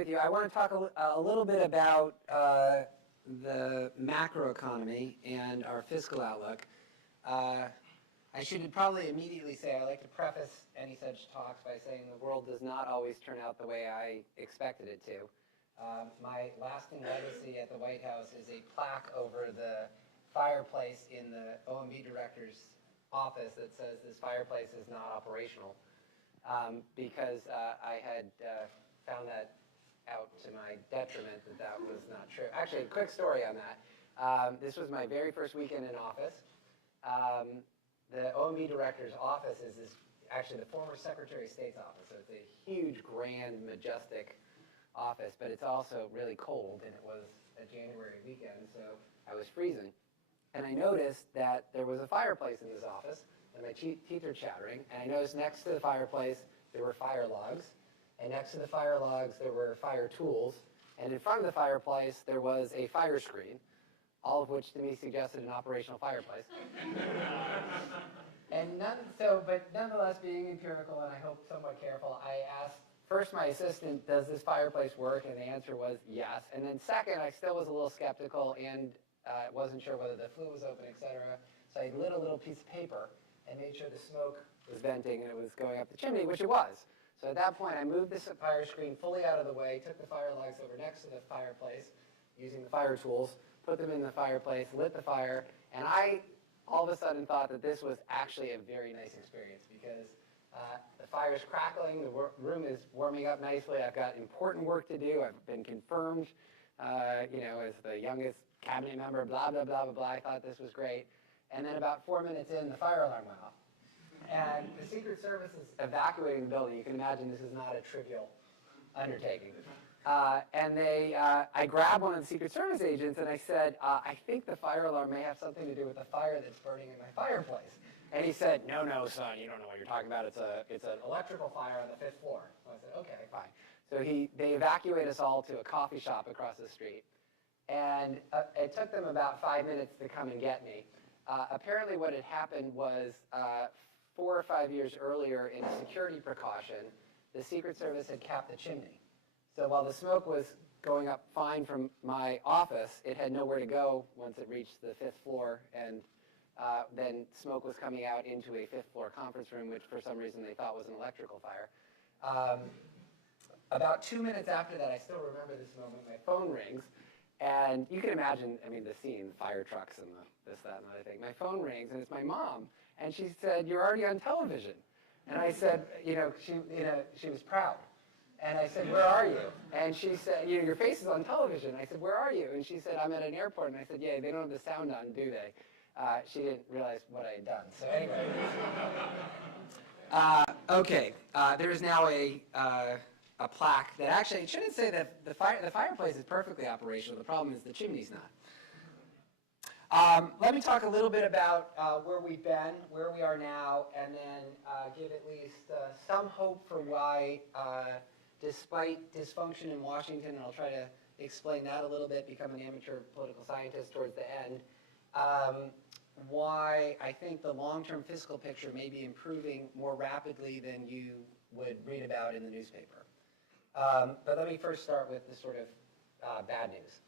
With you, I want to talk a little bit about the macroeconomy and our fiscal outlook. I should probably immediately say I like to preface any such talks by saying the world does not always turn out the way I expected it to. My lasting legacy at the White House is a plaque over the fireplace in the OMB director's office that says this fireplace is not operational because I had found that out to my detriment that was not true. Actually, a quick story on that. This was my very first weekend in office. The OMB director's office is actually the former Secretary of State's office. So it's a huge, grand, majestic office, but it's also really cold, and it was a January weekend, so I was freezing. And I noticed that there was a fireplace in this office, and my teeth are chattering, and I noticed next to the fireplace there were fire logs, and next to the fire logs there were fire tools, and in front of the fireplace there was a fire screen, all of which to me suggested an operational fireplace. But nonetheless, being empirical and I hope somewhat careful, I asked first my assistant, does this fireplace work? And the answer was yes. And then second, I still was a little skeptical and wasn't sure whether the flue was open, et cetera. So I lit a little piece of paper and made sure the smoke was venting and it was going up the chimney, which it was. So at that point, I moved this fire screen fully out of the way, took the fire logs over next to the fireplace using the fire tools, put them in the fireplace, lit the fire, and I all of a sudden thought that this was actually a very nice experience because the fire is crackling, the room is warming up nicely, I've got important work to do, I've been confirmed as the youngest cabinet member, blah, blah, blah, blah, blah. I thought this was great. And then about 4 minutes in, the fire alarm went off. And the Secret Service is evacuating the building. You can imagine this is not a trivial undertaking. I grabbed one of the Secret Service agents and I said, I think the fire alarm may have something to do with the fire that's burning in my fireplace. And he said, no, son, you don't know what you're talking about. It's an electrical fire on the 5th floor. So I said, okay, fine. So they evacuate us all to a coffee shop across the street. And it took them about 5 minutes to come and get me. Apparently what had happened was 4 or 5 years earlier, in a security precaution, the Secret Service had capped the chimney. So while the smoke was going up fine from my office, it had nowhere to go once it reached the 5th floor, and then smoke was coming out into a 5th floor conference room, which for some reason they thought was an electrical fire. About 2 minutes after that, I still remember this moment, my phone rings, and you can imagine, the scene, fire trucks and this, that, and the other thing. My phone rings, and it's my mom, and she said, "You're already on television." And I said, she was proud. And I said, "Where are you?" And she said, "Your face is on television." I said, "Where are you?" And she said, "I'm at an airport." And I said, "Yeah, they don't have the sound on, do they?" She didn't realize what I had done. So anyway. Okay, there is now a plaque that actually, it shouldn't say that the fireplace is perfectly operational. The problem is the chimney's not. Let me talk a little bit about where we've been, where we are now, and then give at least some hope for why, despite dysfunction in Washington, and I'll try to explain that a little bit, become an amateur political scientist towards the end, why I think the long-term fiscal picture may be improving more rapidly than you would read about in the newspaper. But let me first start with the sort of bad news.